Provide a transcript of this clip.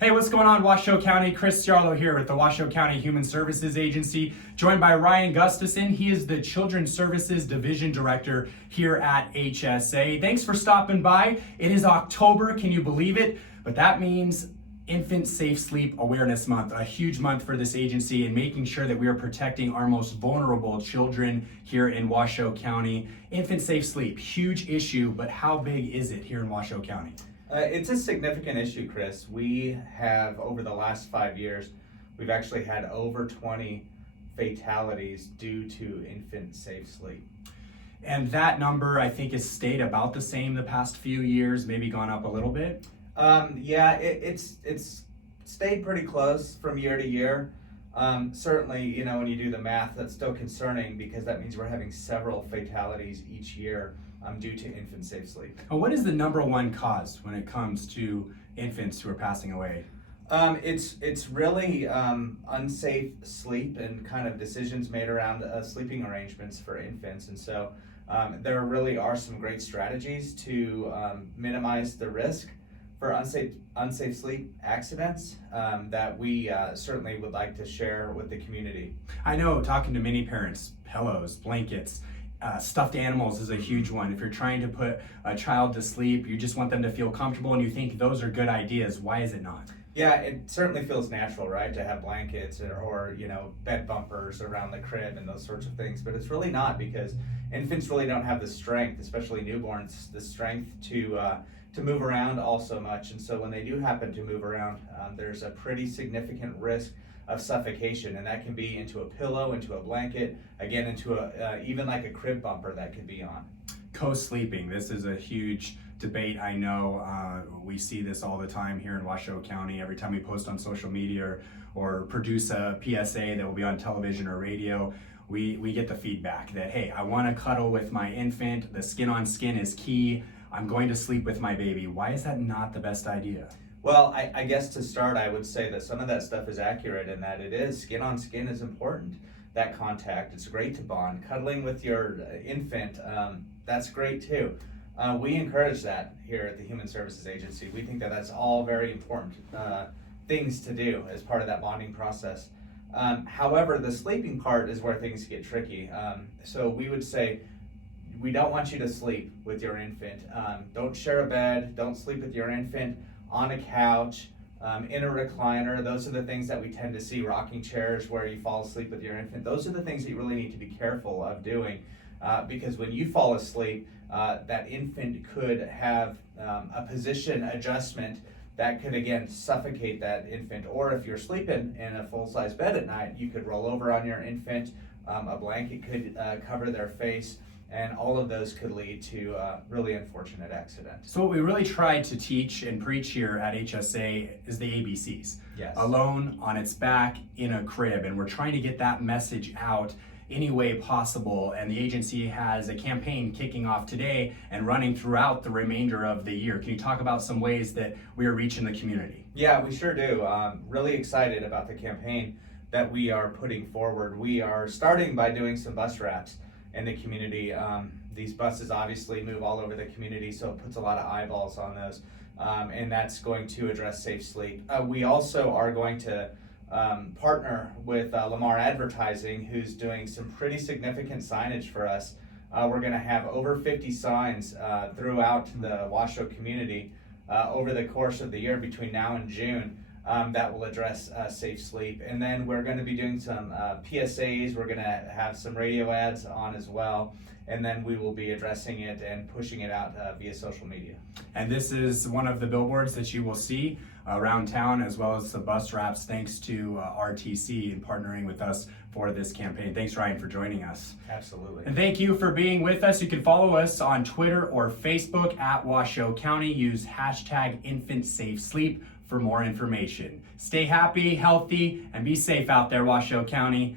Hey, what's going on, Washoe County? Chris Ciarlo here with the Washoe County Human Services Agency, joined by Ryan Gustafson. He is the Children's Services Division Director here at HSA. Thanks for stopping by. It is October, can you believe it? But that means Infant Safe Sleep Awareness Month, a huge month for this agency and making sure that we are protecting our most vulnerable children here in Washoe County. Infant Safe Sleep, huge issue, but how big is it here in Washoe County? It's a significant issue, Chris. We have, over the last 5 years, we've actually had over 20 fatalities due to infant safe sleep. And that number, I think, has stayed about the same the past few years, maybe gone up a little bit. It's stayed pretty close from year to year. Certainly, when you do the math, that's still concerning because that means we're having several fatalities each year due to infant safe sleep. And what is the number one cause when it comes to infants who are passing away? It's really unsafe sleep and kind of decisions made around sleeping arrangements for infants. And so there really are some great strategies to minimize the risk for unsafe sleep accidents that we certainly would like to share with the community. I know, talking to many parents, pillows, blankets, stuffed animals is a huge one. If you're trying to put a child to sleep, you just want them to feel comfortable and you think those are good ideas. Why is it not? Yeah, it certainly feels natural, right, to have blankets or bed bumpers around the crib and those sorts of things, but it's really not, because infants really don't have the strength, especially newborns, the strength to move around all so much. And so when they do happen to move around, there's a pretty significant risk of suffocation, and that can be into a pillow, into a blanket, again into even like a crib bumper that could be on. Co-sleeping, this is a huge debate. I know we see this all the time here in Washoe County. Every time we post on social media or produce a PSA that will be on television or radio, we get the feedback that, hey, I want to cuddle with my infant, the skin on skin is key, I'm going to sleep with my baby. Why is that not the best idea? Well, I guess to start, I would say that some of that stuff is accurate in that it is. Skin on skin is important. That contact, it's great to bond. Cuddling with your infant, that's great too. We encourage that here at the Human Services Agency. We think that that's all very important things to do as part of that bonding process. However, the sleeping part is where things get tricky. So we would say, we don't want you to sleep with your infant. Don't share a bed, don't sleep with your infant on a couch, in a recliner. Those are the things that we tend to see, rocking chairs where you fall asleep with your infant. Those are the things that you really need to be careful of doing because when you fall asleep, that infant could have a position adjustment that could again suffocate that infant. Or if you're sleeping in a full-size bed at night, you could roll over on your infant, a blanket could cover their face, and all of those could lead to really unfortunate accidents. So what we really try to teach and preach here at HSA is the ABCs. Yes. Alone, on its back, in a crib. And we're trying to get that message out any way possible. And the agency has a campaign kicking off today and running throughout the remainder of the year. Can you talk about some ways that we are reaching the community? Yeah, we sure do. Really excited about the campaign that we are putting forward. We are starting by doing some bus wraps in the community. These buses obviously move all over the community, so it puts a lot of eyeballs on those, and that's going to address safe sleep. We also are going to partner with Lamar Advertising, who's doing some pretty significant signage for us. We're going to have over 50 signs throughout the Washoe community over the course of the year between now and June. That will address safe sleep. And then we're going to be doing some PSAs. We're going to have some radio ads on as well. And then we will be addressing it and pushing it out via social media. And this is one of the billboards that you will see around town, as well as the bus wraps, thanks to RTC and partnering with us for this campaign. Thanks, Ryan, for joining us. Absolutely. And thank you for being with us. You can follow us on Twitter or Facebook at Washoe County. Use hashtag #InfantSafeSleep for more information. Stay happy, healthy, and be safe out there, Washoe County.